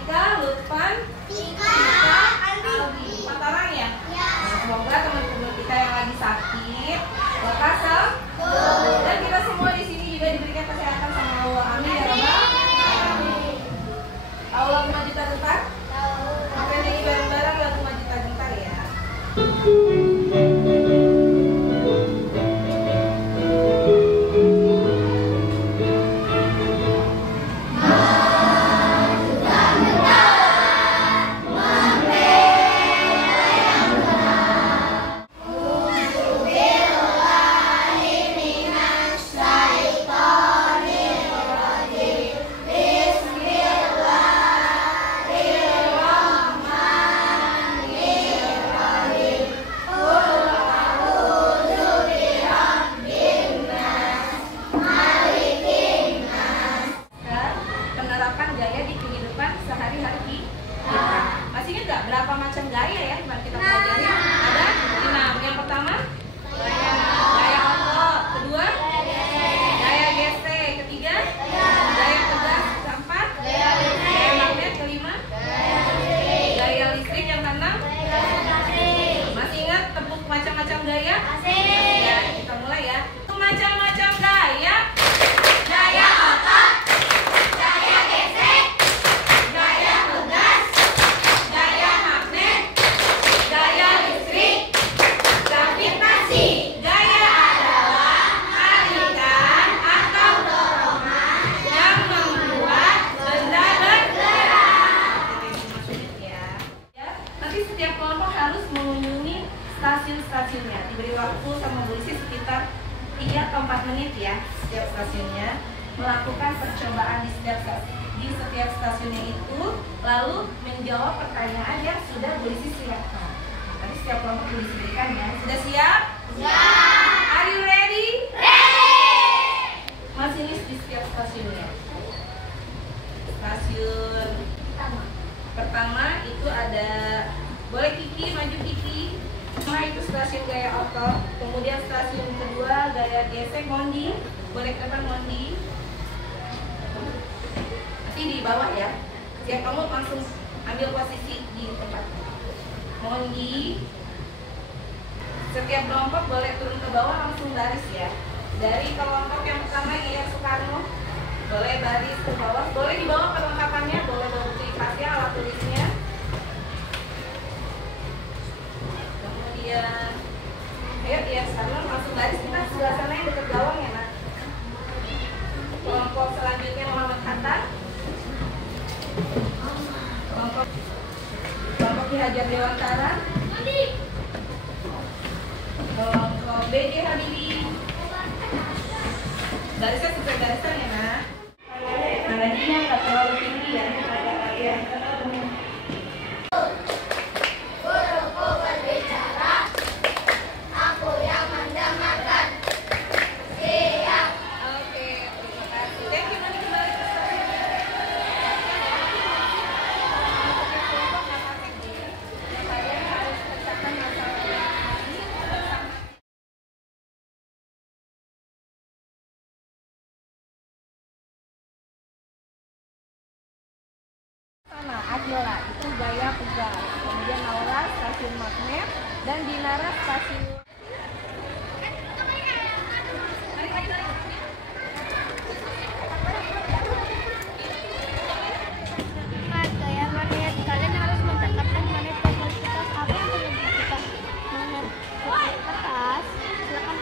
Malika, Lutfan, Tika, Aldi. 4 orang ya? Nah, semoga teman-teman kita yang lagi sakit lekas sembuh. Dan kita semua di sini juga diberikan kesehatan sama Allah. Amin ya Rabbal alamin. Tahu lagu Maju Tak Gentar? Oke, nyanyi bareng-bareng lagu Maju Tak Gentar ya. Gaya di kehidupan sehari-hari kita. Masih ingat nggak berapa macam gaya ya yang kita pelajari? Ada 6. Yang pertama gaya otot, kedua gaya gesek, ketiga gaya tegas, keempat gaya magnet, kelima gaya listrik, yang keenam masih ingat tepuk macam-macam gaya? Ya, kita mulai ya. Macam-macam gaya. Gaya otot, gaya gesek, gaya tegas, gaya magnet, gaya listrik, gravitasi. Gaya adalah aliran atau dorongan yang membuat benda bergerak. Ya. Nanti setiap kelompok harus mengunjungi stasiun-stasiunnya. Diberi waktu sama Bu Lisi sekitar 3 atau 4 menit ya setiap stasiunnya, melakukan percobaan di setiap stasiunnya itu, lalu menjawab pertanyaan yang sudah Bu Lisi siapkan. Nanti setiap kelompok Bu Lisi berikan ya. Sudah siap? Siap. Are you ready? Ready. Masinis di setiap stasiunnya. Stasiun pertama itu ada, boleh Kiki, maju Kiki. Nah, itu stasiun gaya otot. Kemudian stasiun kedua gaya gesek, Mondi. Boleh ke depan Mondi. Nanti di bawah ya. Siap, kamu langsung ambil posisi di tempat Mondi. Setiap kelompok boleh turun ke bawah langsung baris ya. Dari kelompok yang pertama Iya Soekarno, boleh baris ke bawah. Boleh di bawah perlengkapannya, boleh bawa buku ipasnya, alat tulisnya. Kemudian ayo Iya Soekarno langsung baris, kita sebelah sana yang dekat gawang ya Nak. Kelompok selanjutnya Muhammad Hatta. Kelompok Ki Hajar Dewantara. Kelompok B.J. Habibie. Barisnya sesuai barisan ya Nak. Nadinya nggak terlalu tinggi ya. Ya. Adiola itu gaya pegas, kemudian Naura stasiun magnet, dan Dinara stasiun. Gaya magnet, kalian harus menetapkan magnet kualitas apa yang perlu kita magnet kertas. Silakan.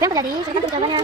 Yang terjadi, silakan percobanya.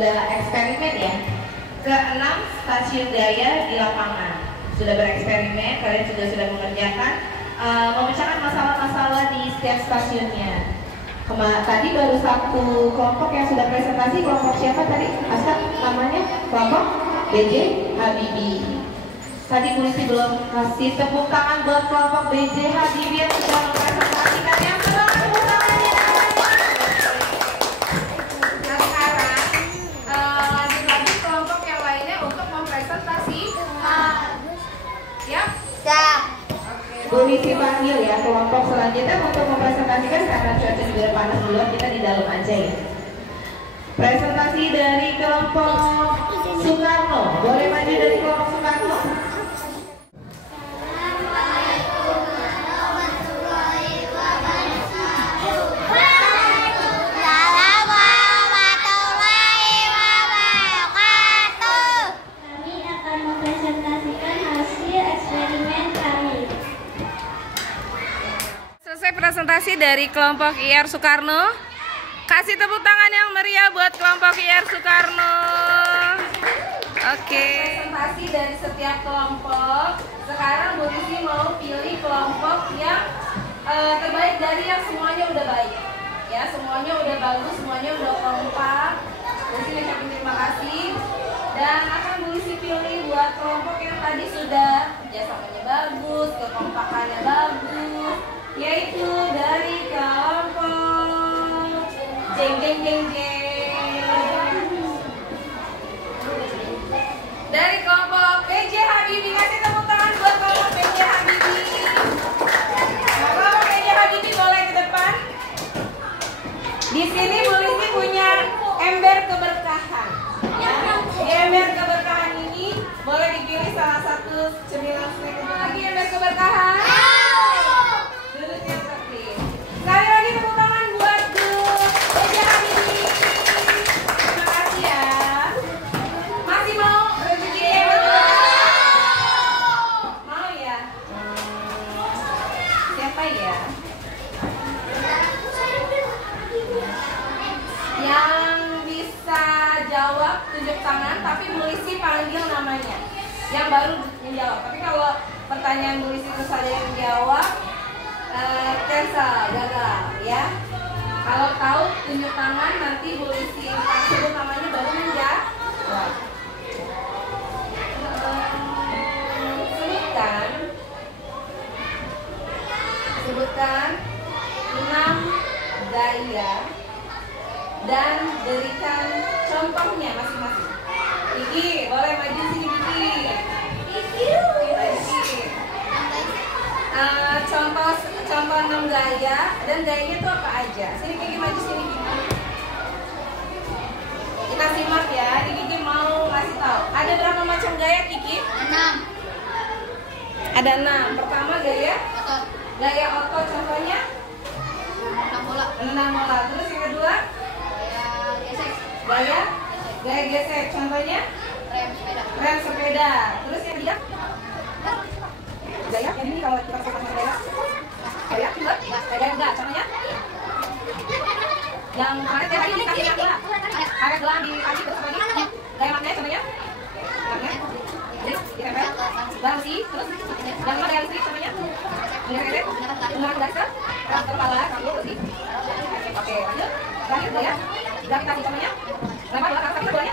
sudah eksperimen ya. Keenam, stasiun gaya di lapangan. Sudah bereksperimen, kalian juga sudah mengerjakan memecahkan masalah-masalah di setiap stasiunnya. Tadi baru satu kelompok yang sudah presentasi. Kelompok siapa tadi? Asal namanya? Kelompok BJ Habibie. Tadi polisi belum kasih tepuk tangan buat kelompok BJ Habibie yang sudah mempresentasikan. Yang kedua, tepuk tangannya. Nah sekarang lanjut lagi kelompok yang lainnya untuk mempresentasi. Ya? Polisi panggil ya kelompok selanjutnya untuk mempresentasikan, karena cuaca juga panas dulu, kita di dalam aja ya. Presentasi dari kelompok Soekarno. Boleh maju dari kelompok Soekarno? Presentasi dari kelompok IR Soekarno. Kasih tepuk tangan yang meriah buat kelompok IR Soekarno. Oke. Presentasi dari setiap kelompok. Sekarang Bu Rizky mau pilih kelompok yang terbaik dari yang semuanya udah baik. Ya, semuanya udah bagus, semuanya udah kompak. Bu Rizky ucapin terima kasih. Dan akan Bu Rizky pilih buat kelompok yang tadi sudah kerjasamanya bagus, kekompakannya bagus, yaitu dari kelompok jeng jeng jeng jeng. Dari kelompok BJ Habibie, kasih tepuk tangan buat kelompok BJ Habibie. Kelompok BJ Habibie boleh ke depan. Di sini Bu Rizky punya ember keberkahan. Ya. Di ember keberkahan ini boleh dipilih salah satu cemilan snack untuk lagi ember keberkahan. Sekali lagi tepuk tangan buat BJ Habibie. Terima kasih ya. Masih mau rezeki ember? Mau ya? Siapa ya? Yang bisa jawab tunjuk tangan, tapi Bu Rizky panggil namanya. Yang baru menjawab. Tapi kalau pertanyaan Bu Rizky itu saja yang jawab, cancel, gagal ya. Kalau tahu tunjuk tangan, nanti Bu Rizky sebut namanya baru menjawab. Sebutkan 6 gaya dan berikan contohnya masing-masing. Kiki, boleh maju sini Kiki. Contoh 6 gaya dan gayanya itu apa aja? Sini Kiki, maju sini Kiki. Kita simak ya. Ini Kiki mau ngasih tahu. Ada berapa macam gaya Kiki? 6. Ada 6. Pertama gaya Otot. Gaya otot, contohnya 6 bola. 6 bola. Terus yang kedua Gaya gesek. Gaya gesek, contohnya Rem sepeda. rem sepeda. Terus yang ketiga gaya, ini kalau kita pakai sepeda gaya enggak, contohnya yang kemarin tadi dikasih yang gelang, ada gelang di kaki terus apa lagi? Gaya magnet, contohnya magnet, jadi ditempel, gelang besi, terus yang mana gaya listrik, contohnya menggunakan daster, rem kepala, rambut besi. Oke, lanjut. Lanjut gaya gravitasi, contohnya lempar bola, tapi bolanya